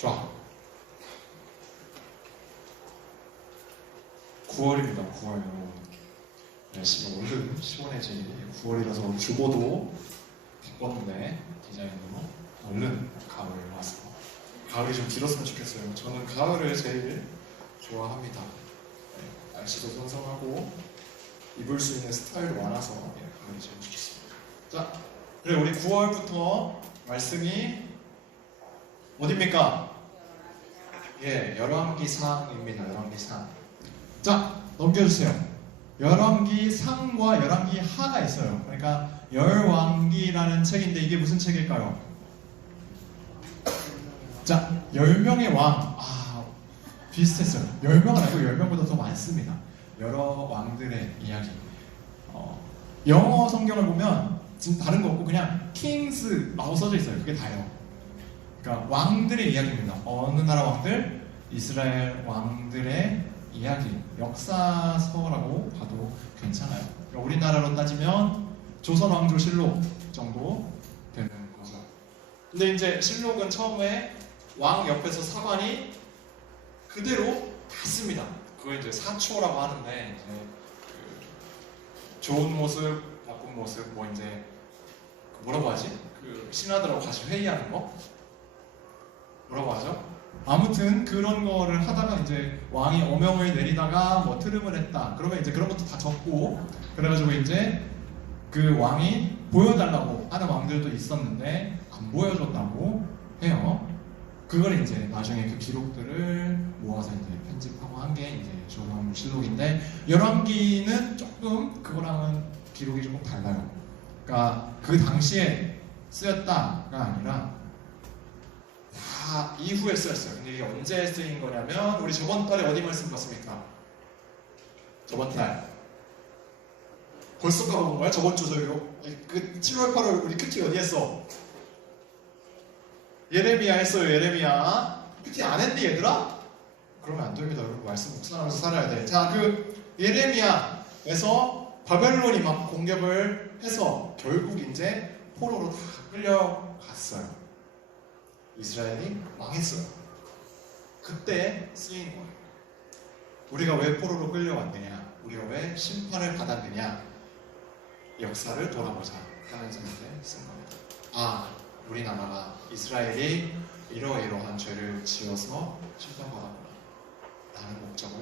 좋아. 9월입니다. 9월 여러분. 날씨가 얼른 시원해지니 9월이라서 주보도 바꿨는데 디자인으로 얼른 가을 와서 가을이 좀 길었으면 좋겠어요. 저는 가을을 제일 좋아합니다. 네, 날씨도 선선하고 입을 수 있는 스타일도 많아서 가을이 제일 좋겠습니다. 자, 그래 우리 9월부터 말씀이 어딥니까? 예, 열왕기상입니다. 열왕기상. 자, 넘겨주세요. 열왕기상과 열왕기하가 있어요. 그러니까 열왕기라는 책인데 이게 무슨 책일까요? 자, 10명의 왕. 비슷했어요. 10명은 아니고 10명보다 더 많습니다. 여러 왕들의 이야기. 영어 성경을 보면 지금 다른 거 없고 그냥 kings라고 써져 있어요. 그게 다예요. 그러니까 왕들의 이야기입니다. 어느 나라 왕들? 이스라엘 왕들의 이야기, 역사서라고 봐도 괜찮아요. 그러니까 우리나라로 따지면 조선왕조실록 정도 되는 거죠. 근데 이제 실록은 처음에 왕 옆에서 사관이 그대로 봤습니다. 그걸 이제 사초라고 하는데 이제 그 좋은 모습, 나쁜 모습, 뭐 이제 뭐라고 하지? 그 신하들하고 같이 회의하는 거? 뭐라고 하죠? 아무튼 그런 거를 하다가 이제 왕이 어명을 내리다가 뭐 트름을 했다. 그러면 이제 그런 것도 다 적고 그래가지고 이제 그 왕이 보여달라고 하는 왕들도 있었는데 안 보여줬다고 해요. 그걸 이제 나중에 그 기록들을 모아서 이제 편집하고 한 게 이제 조선실록인데 열왕기는 조금 그거랑은 기록이 조금 달라요. 그러니까 그 당시에 쓰였다가 아니라 다 이후에 쓰였어요. 근데 이게 언제 쓰인 거냐면 우리 저번 달에 어디 말씀 봤습니까? 저번 달 벌써 까먹은 거야? 저번 주 저기로 그 7월 8월 우리 큐티 어디 했어? 예레미야 했어요. 예레미야 큐티 안 했니 얘들아? 그러면 안 됩니다. 여러분 말씀 묵상하면서 살아야 돼. 자, 그 예레미야에서 바벨론이 막 공격을 해서 결국 이제 포로로 다 끌려갔어요. 이스라엘이 망했어요. 그때 쓰인 거예요. 우리가 왜 포로로 끌려왔느냐? 우리가 왜 심판을 받았느냐? 역사를 돌아보자 하면서 이제 쓴 겁니다. 우리나라가 이스라엘이 이러이러한 죄를 지어서 심판받았구나 라는 목적을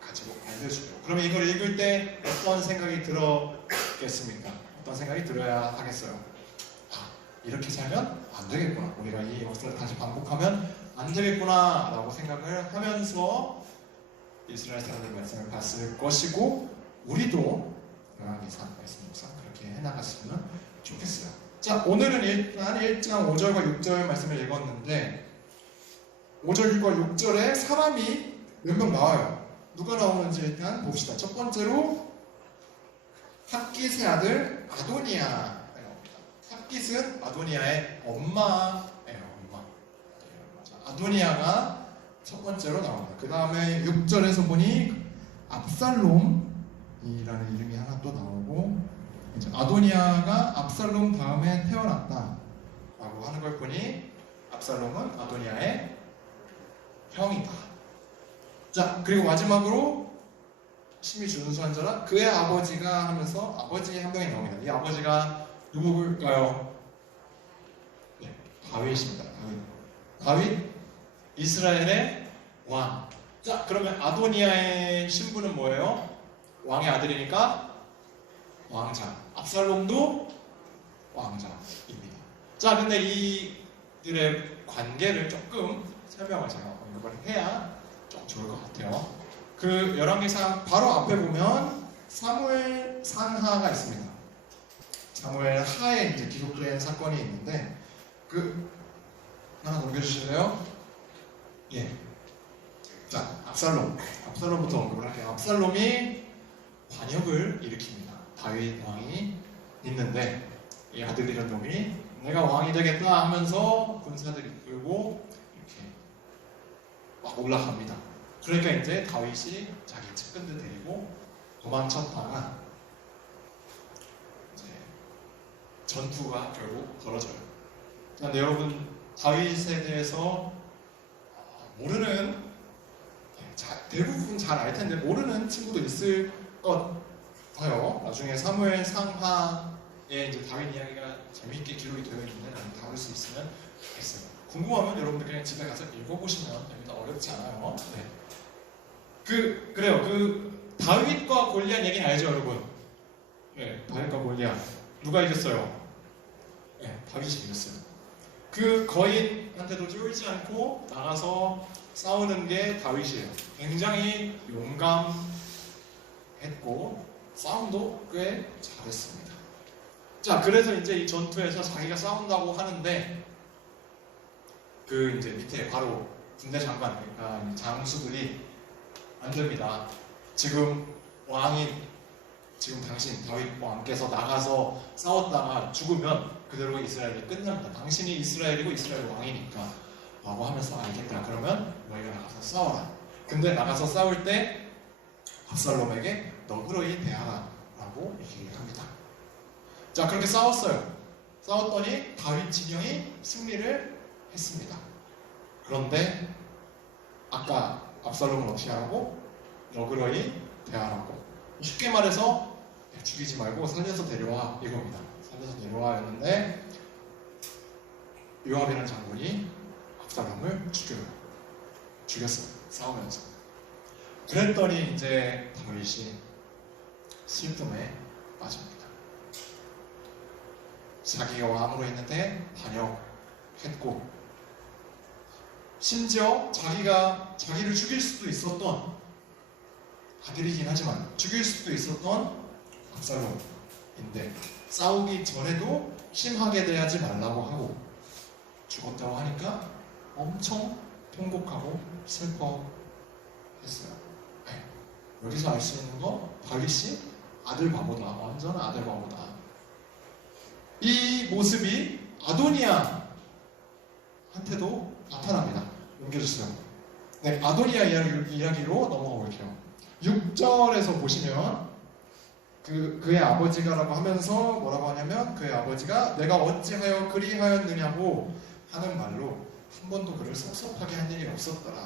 가지고 알려주고 그러면 이걸 읽을 때 어떤 생각이 들었겠습니까? 어떤 생각이 들어야 하겠어요? 이렇게 살면 안 되겠구나. 우리가 이 역사를 다시 반복하면 안 되겠구나 라고 생각을 하면서 이스라엘 사람들 말씀을 봤을 것이고 우리도 열왕기상 말씀 묵상 그렇게 해나갔으면 좋겠어요. 자, 오늘은 일단 1장 5절과 6절 말씀을 읽었는데 5절과 6절에 사람이 몇 명 나와요. 누가 나오는지 일단 봅시다. 첫 번째로 핫깃의 아들 아도니아 핫깃은 아도니아의 엄마예요. 엄마. 아도니아가 첫 번째로 나옵니다. 그 다음에 6절에서 보니 압살롬이라는 이름이 하나 또 나오고 이제 아도니아가 압살롬 다음에 태어났다 라고 하는 걸 보니 압살롬은 아도니아의 형이다. 자, 그리고 마지막으로 심히 준수한 자라 그의 아버지가 하면서 아버지 한 명이 나옵니다. 이 아버지가 누구일까요? 네, 다윗입니다. 다윗 이스라엘의 왕. 자, 그러면 아도니아의 신분은 뭐예요? 왕의 아들이니까 왕자. 압살롬도 왕자입니다. 자, 근데 이들의 관계를 조금 설명을 제가 언급을 해야 좀 좋을 것 같아요. 그 열왕기상 바로 앞에 보면 사무엘 상하가 있습니다. 사무엘 하에 이제 기록된 사건이 있는데 그 하나 넘겨주실래요? 예. 자, 압살롬부터 언급을 할게요. 압살롬이 반역을 일으킵니다. 다윗 왕이 있는데 이 아들이란 놈이 내가 왕이 되겠다 하면서 군사들 이끌고 이렇게 막 올라갑니다. 그러니까 이제 다윗이 자기 측근들 데리고 도망쳤다가 이제 전투가 결국 벌어져요. 그런데 여러분 다윗에 대해서 모르는 대부분 잘 알 텐데 모르는 친구도 있을 것 같아요. 나중에 사무엘 상하에 이제 다윗 이야기가 재미있게 기록이 되어 있는데 나는 다룰 수 있으면 좋겠어요. 궁금하면 여러분들 그냥 집에 가서 읽어보시면 됩니다. 어렵지 않아요. 네. 그래요. 다윗과 골리앗 얘기는 알죠, 여러분? 네, 다윗과 골리앗 누가 이겼어요? 네, 다윗이 이겼어요. 그 거인한테도 쫄지 않고 나가서 싸우는 게 다윗이에요. 굉장히 용감했고 싸움도 꽤 잘했습니다. 자, 그래서 이제 이 전투에서 자기가 싸운다고 하는데 이제 밑에 바로 군대 장관, 그러니까 장수들이 안 됩니다. 지금 당신 다윗 왕께서 나가서 싸웠다가 죽으면 그대로 이스라엘이 끝납니다. 당신이 이스라엘이고 이스라엘 왕이니까 라고 하면서 알겠다. 그러면 너희가 나가서 싸워라. 근데 나가서 싸울 때 압살롬에게 너그러이 대하라 라고 얘기를 합니다. 자, 그렇게 싸웠어요. 싸웠더니 다윗 진영이 승리를 했습니다. 그런데 아까 압살롬은 어떻게 하라고? 너그러이 대하라고. 쉽게 말해서 죽이지 말고 살려서 데려와 이겁니다. 살려서 데려와 였는데 요압이라는 장군이 압살롬을 죽였어요. 싸우면서. 그랬더니 이제 다윗이 슬픔에 빠집니다. 자기가 왕으로 있는데 반역했고 심지어 자기를 죽일 수도 있었던 아들이긴 하지만 죽일 수도 있었던 압살롬인데 싸우기 전에도 심하게 대하지 말라고 하고 죽었다고 하니까 엄청 통곡하고 슬퍼했어요. 네. 여기서 알 수 있는 거 다윗이 아들 바보다. 완전 아들 바보다. 이 모습이 아도니아한테도 나타납니다. 넘겨주세요. 네, 아도니아 이야기로 넘어가 볼게요. 6절에서 보시면 그의 아버지가라고 하면서 뭐라고 하냐면 그의 아버지가 내가 어찌하여 그리하였느냐고 하는 말로 한 번도 그를 섭섭하게 한 일이 없었더라.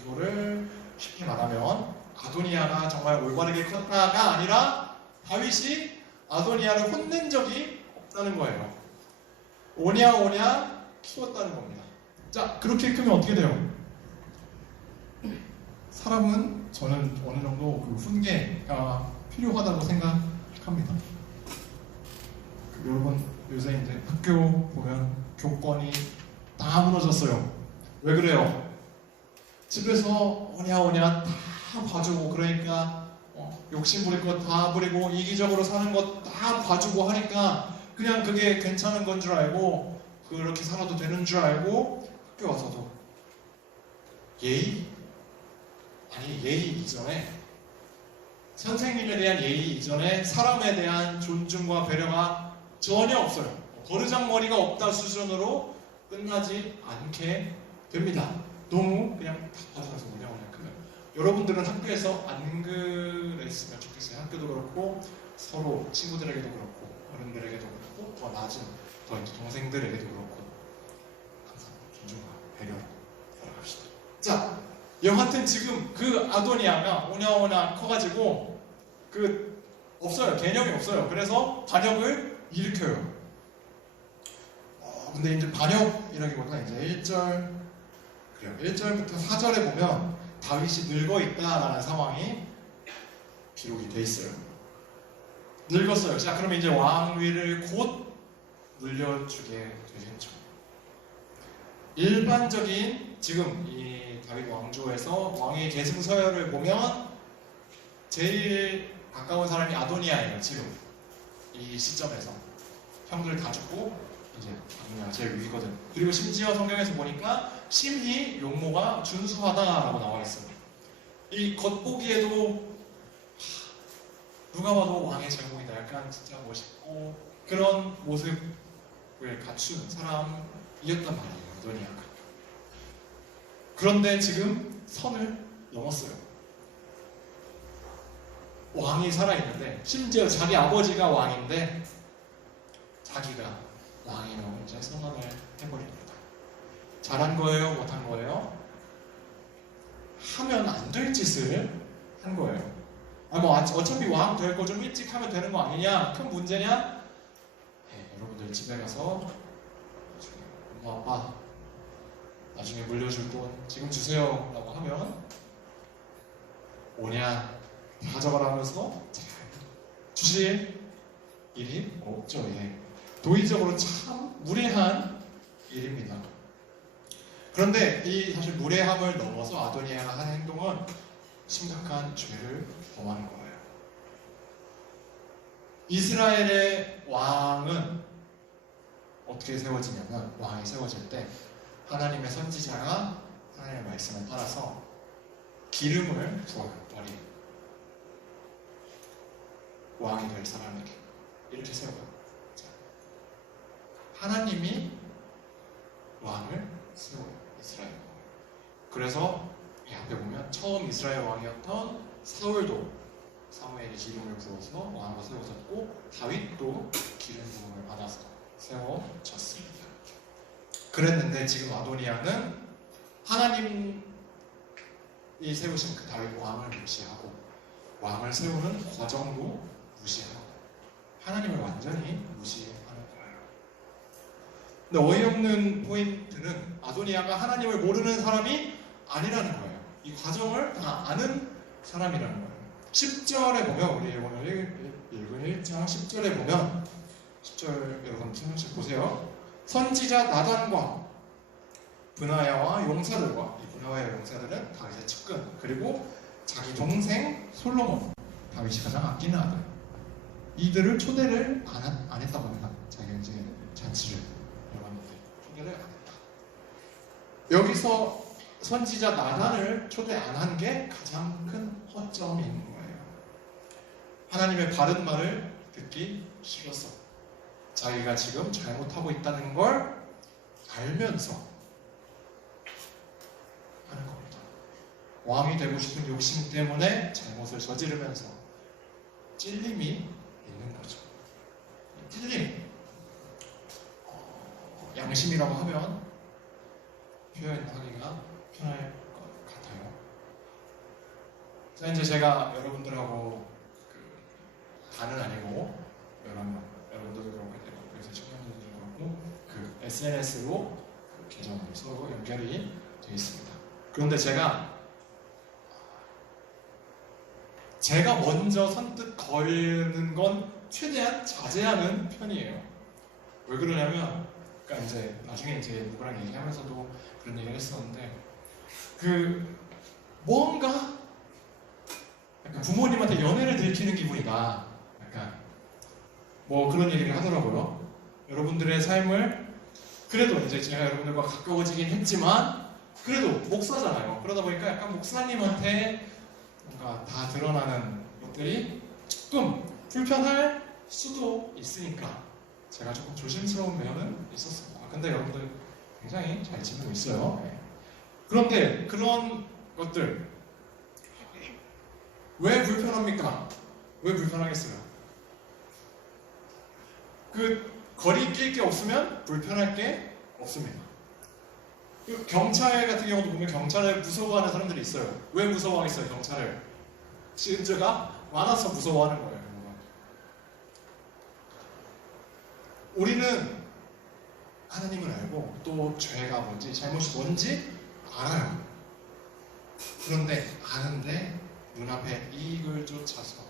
이거를 쉽게 말하면 아도니아가 정말 올바르게 컸다가 아니라 다윗이 아도니아를 혼낸 적이 없다는 거예요. 오냐 키웠다는 겁니다. 자, 그렇게 크면 어떻게 돼요? 사람은 저는 어느 정도 훈계가 필요하다고 생각합니다. 여러분 요새 이제 학교 보면 교권이 다 무너졌어요. 왜 그래요? 집에서 오냐 다 봐주고 그러니까 욕심 부릴 거 다 부리고 이기적으로 사는 거 다 봐주고 하니까 그냥 그게 괜찮은 건 줄 알고 그렇게 살아도 되는 줄 알고 학교 와서도 예의 이전에 선생님에 대한 예의 이전에 사람에 대한 존중과 배려가 전혀 없어요. 버르장머리가 없다 수준으로 끝나지 않게 됩니다. 너무 그냥 다 받아서 오냐 그냥. 여러분들은 학교에서 안 그랬으면 좋겠어요. 학교도 그렇고 서로 친구들에게도 그렇고 어른들에게도 그렇고 더 낮은 더 이제 동생들에게도 그렇고 항상 존중과 배려로 살아갑시다. 자, 여하튼 지금 그 아도니아가 오냐 커가지고 없어요. 개념이 없어요. 그래서 반역을 일으켜요. 근데 이제 반역이라기보다 이제 1절부터 4절에 보면 다윗이 늙어 있다라는 상황이 기록이 돼 있어요. 늙었어요. 자, 그러면 이제 왕위를 곧 물려주게 되겠죠. 일반적인 지금 이 다윗 왕조에서 왕의 계승 서열을 보면 제일 가까운 사람이 아도니아예요. 지금 이 시점에서 형들 다 죽고 이제 아도니아가 제일 위거든. 그리고 심지어 성경에서 보니까 심히 용모가 준수하다라고 나와 있어요. 이 겉보기에도 누가 봐도 왕의 제목이다. 약간 진짜 멋있고 그런 모습을 갖춘 사람이었단 말이에요. 아도니아가. 그런데 지금 선을 넘었어요. 왕이 살아있는데 심지어 자기 아버지가 왕인데 자기가 왕이라고 이제 선언을 해버립니다. 잘한 거예요? 못한 거예요? 하면 안 될 짓을 한 거예요. 뭐 어차피 왕 될 거 좀 일찍 하면 되는 거 아니냐? 큰 문제냐? 여러분들 집에 가서 나중에 엄마 아빠 나중에 물려줄 돈 지금 주세요 라고 하면 오냐 가져가라 하면서 주실 일이 없죠. 도의적으로 참 무례한 일입니다. 그런데 이 사실 무례함을 넘어서 아도니아가 한 행동은 심각한 죄를 범하는 거예요. 이스라엘의 왕은 어떻게 세워지냐면 왕이 세워질 때 하나님의 선지자가 하나님의 말씀을 따라서 기름을 부어요. 머리에 왕이 될 사람에게 이렇게 세워요. 하나님이 왕을 세워요. 이스라엘 왕을. 그래서 이 앞에 보면 처음 이스라엘 왕이었던 사울도 사무엘이 기름을 부어서 왕으로 세워졌고 다윗도 기름 부음을 받아서 세워졌습니다. 그랬는데 지금 아도니아는 하나님이 세우신 그 다윗 왕을 무시하고 왕을 세우는 과정도 무시하고 하나님을 완전히 무시하는 거예요. 근데 어이없는 포인트는 아도니아가 하나님을 모르는 사람이 아니라는 거예요. 이 과정을 다 아는 사람이라는 거예요. 10절에 보면 우리 오늘 읽은 1장 10절에 보면 10절 여러분 하나씩 보세요. 선지자 나단과 브나야와 용사들과 이 브나야와 용사들은 다윗의 측근 그리고 자기 동생 솔로몬 다윗이 가장 아끼는 아들 이들을 초대를 안 했다고 합니다. 자기가 이제 잔치를 열었는데 초대를 안 했다. 여기서 선지자 나단을 초대 안 한 게 가장 큰 허점인 거예요. 하나님의 바른 말을 듣기 싫었어. 자기가 지금 잘못하고 있다는 걸 알면서 하는 겁니다. 왕이 되고 싶은 욕심 때문에 잘못을 저지르면서 찔림이 있는 거죠. 찔림. 양심이라고 하면 표현하기가 편할 것 같아요. 자, 이제 제가 여러분들하고 다는 아니고 여러분들도 그렇고 그래서 청년들도 그렇고 SNS로 계정으로 서로 연결이 되어 있습니다. 그런데 제가 먼저 선뜻 걸는 건 최대한 자제하는 편이에요. 왜 그러냐면, 그러니까 이제 나중에 이제 누구랑 얘기하면서도 그런 얘기를 했었는데, 뭔가 약간 부모님한테 연애를 들키는 기분이다. 약간 뭐 그런 얘기를 하더라고요. 여러분들의 삶을 그래도 이제 제가 여러분들과 가까워지긴 했지만 그래도 목사잖아요. 그러다 보니까 약간 목사님한테 뭔가 다 드러나는 것들이 조금 불편할 수도 있으니까 제가 조금 조심스러운 면은 있었습니다. 근데 여러분들 굉장히 잘 지내고 있어요. 네. 그런데 그런 것들 왜 불편합니까? 왜 불편하겠어요? 거리 낄 게 없으면 불편할 게 없습니다. 경찰 같은 경우도 보면 경찰을 무서워하는 사람들이 있어요. 왜 무서워하겠어요, 경찰을? 시은죄가 많아서 무서워하는 거예요. 우리는 하나님을 알고 또 죄가 뭔지 잘못이 뭔지 알아요. 그런데 아는데 눈앞에 이익을 쫓아서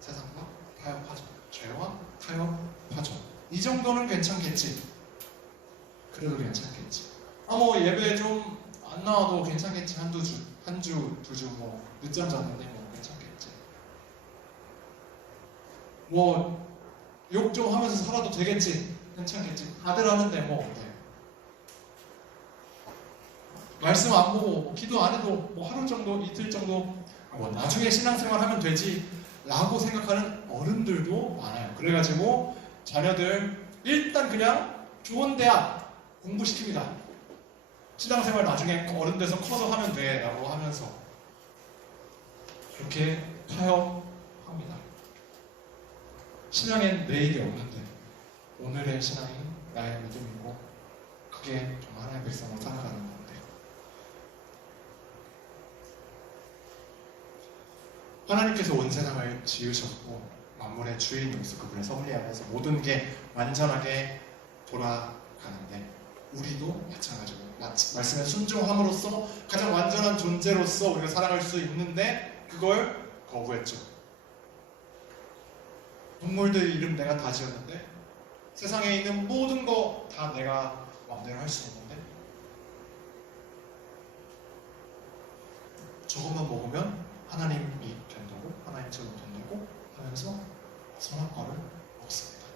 세상과 타협하죠. 죄와 타협하죠. 이 정도는 괜찮겠지. 그래도 괜찮겠지. 뭐 예배 좀 안 나와도 괜찮겠지. 한 주, 두 주 뭐 늦잠 잤는데 뭐 괜찮겠지. 뭐 욕 좀 하면서 살아도 되겠지. 괜찮겠지. 다들 하는데 뭐 네. 말씀 안 보고 기도 안 해도 뭐 하루 정도, 이틀 정도 뭐 나중에 신앙생활 하면 되지 라고 생각하는 어른들도 많아요. 그래가지고 자녀들 일단 그냥 좋은 대학 공부시킵니다. 신앙생활 나중에 어른 돼서 커서 하면 돼 라고 하면서 그렇게 타협합니다. 신앙엔 내일이 없는데 오늘의 신앙이 나의 믿음이고 그게 좀 하나님의 백성으로 살아가는 건데 하나님께서 온 세상을 지으셨고 만물의 주인으로서 그분의 섭리 안에서 모든 게 완전하게 돌아가는데 우리도 마찬가지로 말씀에 순종함으로써 가장 완전한 존재로서 우리가 살아갈 수 있는데 그걸 거부했죠. 동물들 이름 내가 다 지었는데 세상에 있는 모든 거 다 내가 마음대로 할 수 있는데 저것만 먹으면 하나님이 된다고 하나님처럼 된다고 하면서 선악과를 먹습니다.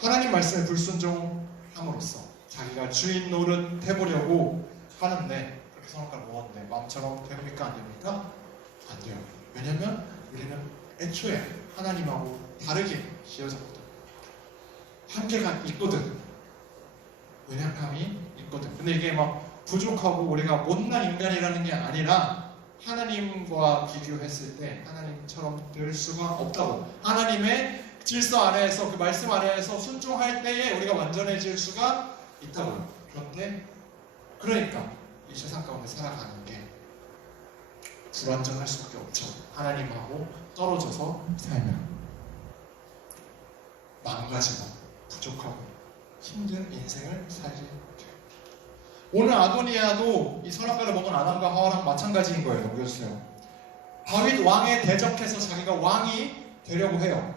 하나님 말씀에 불순종함으로써 자기가 주인 노릇 해보려고 하는데 그렇게 선악과를 먹었는데 마음처럼 됩니까? 안 됩니까? 안 돼요. 왜냐면 우리는 애초에 하나님하고 다르게 지어졌거든. 한계가 있거든. 연약함이 있거든. 근데 이게 막 부족하고 우리가 못난 인간이라는 게 아니라 하나님과 비교했을 때 하나님처럼 될 수가 없다고. 하나님의 질서 아래에서 그 말씀 아래에서 순종할 때에 우리가 완전해질 수가 있다고요. 그런데 그러니까 이 세상 가운데 살아가는 게 불완전할 수밖에 없죠. 하나님하고 떨어져서 살면 망가지고 부족하고 힘든 인생을 살게 돼요. 오늘 아도니아도 이 선악과를 먹은 아담과 하와랑 마찬가지인 거예요. 넘겨주세요. 다윗 왕에 대적해서 자기가 왕이 되려고 해요.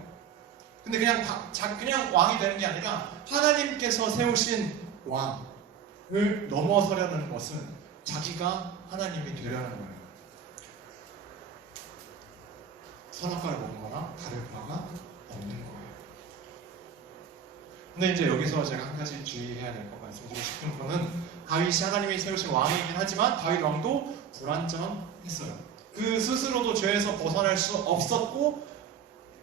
근데 그냥 왕이 되는 게 아니라 하나님께서 세우신 왕을 넘어서려는 것은 자기가 하나님이 되려는 거예요. 선악과를 먹은 거랑 다를 바가 없는 거예요. 근데 이제 여기서 제가 한 가지 주의해야 될 것 말씀드리고 싶은 거는 다윗이 하나님이 세우신 왕이긴 하지만 다윗 왕도 불완전했어요. 그 스스로도 죄에서 벗어날 수 없었고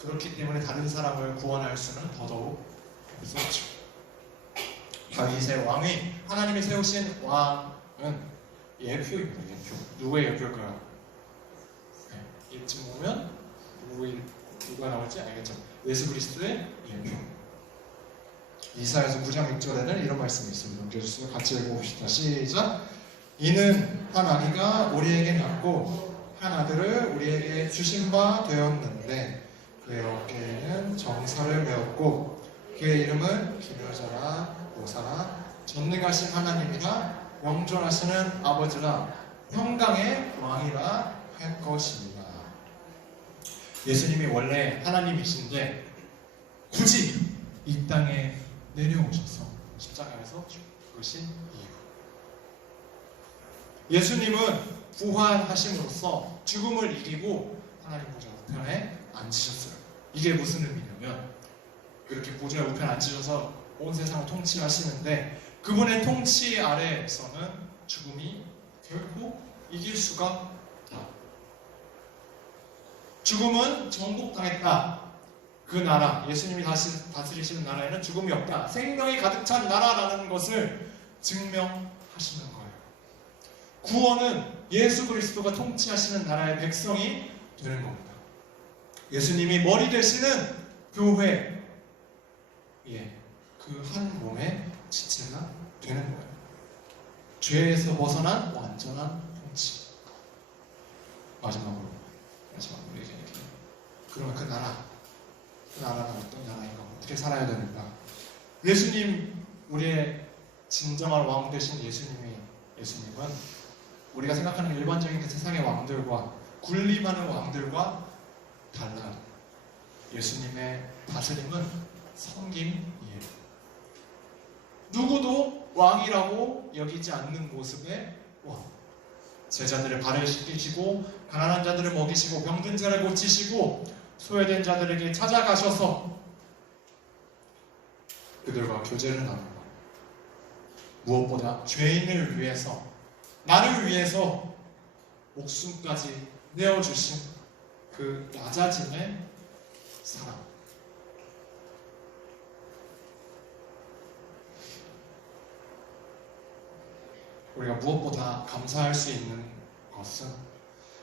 그렇기 때문에 다른 사람을 구원할 수는 더더욱 없었죠. 다윗의 왕이 하나님이 세우신 왕은 예표입니다. 예표. 누구의 예표일까요? 네. 이쯤 보면 누가 나올지 알겠죠? 예수 그리스도의 예표. 이사야서 9장 6절에는 이런 말씀이 있습니다. 넘겨주시면 같이 읽어봅시다. 시작. 이는 한 아기가 우리에게 낳고 한 아들을 우리에게 주신 바 되었는데 그의 어깨에는 정사를 메었고 그의 이름은 기묘자라 모사라 전능하신 하나님이라 영존하시는 아버지라 평강의 왕이라 할 것입니다. 예수님이 원래 하나님이신데 굳이 이 땅에 내려오셔서 십자가에서 죽으신 이유. 예수님은 부활하심으로써 죽음을 이기고 하나님 보좌 우편에 앉으셨어요. 이게 무슨 의미냐면 그렇게 보좌 우편에 앉으셔서 온 세상을 통치하시는데 그분의 통치 아래에서는 죽음이 결코 이길 수가 없다. 죽음은 정복당했다. 그 나라, 예수님이 다스리시는 나라에는 죽음이 없다. 생명이 가득 찬 나라라는 것을 증명하시는 거예요. 구원은 예수 그리스도가 통치하시는 나라의 백성이 되는 겁니다. 예수님이 머리 되시는 교회, 그 한 몸의 지체가 되는 거예요. 죄에서 벗어난 완전한 통치. 마지막으로 얘기할게요. 그러면 그 나라는 어떤 나라인가? 어떻게 살아야 되는가? 예수님, 우리의 진정한 왕 되신 예수님은 우리가 생각하는 일반적인 그 세상의 왕들과 군림하는 왕들과 달라요. 예수님의 다스림은 섬김이에요. 누구도 왕이라고 여기지 않는 모습의 왕. 제자들의 발을 씻기시고 가난한 자들을 먹이시고 병든 자를 고치시고 소외된 자들에게 찾아가셔서 그들과 교제를 나누고 무엇보다 죄인을 위해서 나를 위해서 목숨까지 내어주신 그 낮아짐의 사랑. 우리가 무엇보다 감사할 수 있는 것은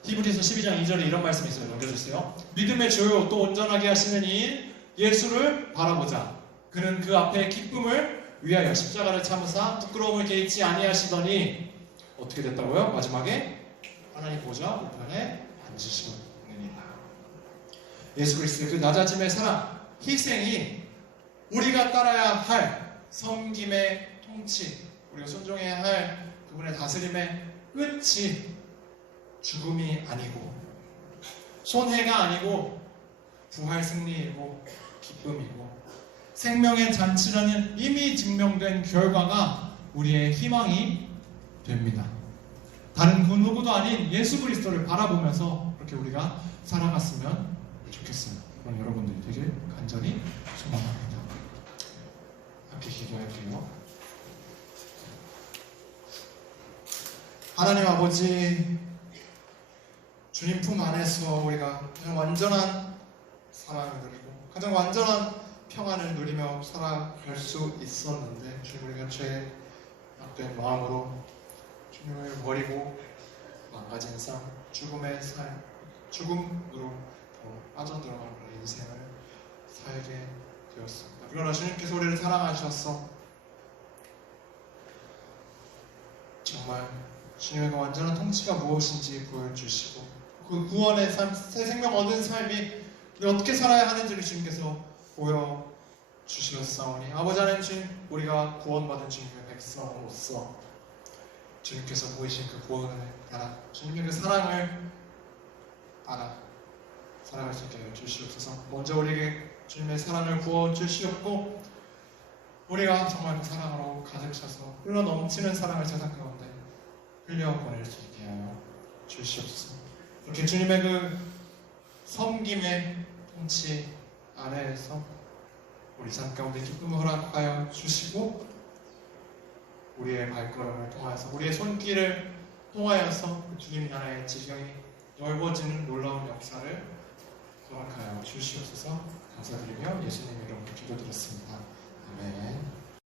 히브리서 12장 2절에 이런 말씀이 있어요. 넘겨주세요. 믿음의 주요 또 온전하게 하시는 이인 예수를 바라보자. 그는 그 앞에 기쁨을 위하여 십자가를 참으사 부끄러움을 개의치 아니하시더니 어떻게 됐다고요? 마지막에 하나님 보좌 우편에 앉으시느니라. 예수 그리스도의 그 낮아짐의 사랑, 희생이 우리가 따라야 할 섬김의 통치, 우리가 순종해야 할 그분의 다스림의 끝이 죽음이 아니고 손해가 아니고 부활 승리이고 기쁨이고 생명의 잔치라는 이미 증명된 결과가 우리의 희망이 됩니다. 다른 그 누구도 아닌 예수 그리스도를 바라보면서 그렇게 우리가 살아갔으면 좋겠어요. 그럼 여러분들이 되길 간절히 소망합니다. 함께 기도할게요. 하나님 아버지, 주님 품 안에서 우리가 가장 완전한 사랑을 누리고 가장 완전한 평안을 누리며 살아갈 수 있었는데, 주님, 우리가 죄 악된 마음으로 주님을 버리고 망가진 삶, 죽음의 삶, 죽음으로 더 빠져들어가는 그런 인생을 살게 되었습니다. 그러나 주님께서 우리를 사랑하셔서 정말 주님의 그 완전한 통치가 무엇인지 보여주시고 그 구원의 삶, 새 생명 얻은 삶이 우리 어떻게 살아야 하는지를 주님께서 보여주셨사오니, 아버지 하나님, 주님, 우리가 구원받은 주님의 백성으로서 주님께서 보이신 그 구원을 따라 주님의 그 사랑을 따라 살아갈 수 있게 해주시옵소서. 먼저 우리에게 주님의 사랑을 부어주시옵고 우리가 정말 그 사랑으로 가득 차서 흘러 넘치는 사랑을 세상 가운데 흘려보낼 수 있게 하여 주시옵소서. 이렇게 주님의 그 섬김의 통치 아래에서 우리 삶 가운데 기쁨을 허락하여 주시고 우리의 발걸음을 통하여서 우리의 손길을 통하여서 주님 나라의 지경이 넓어지는 놀라운 역사를 허락하여 주시옵소서. 감사드리며 예수님 이름으로 기도드렸습니다. 아멘.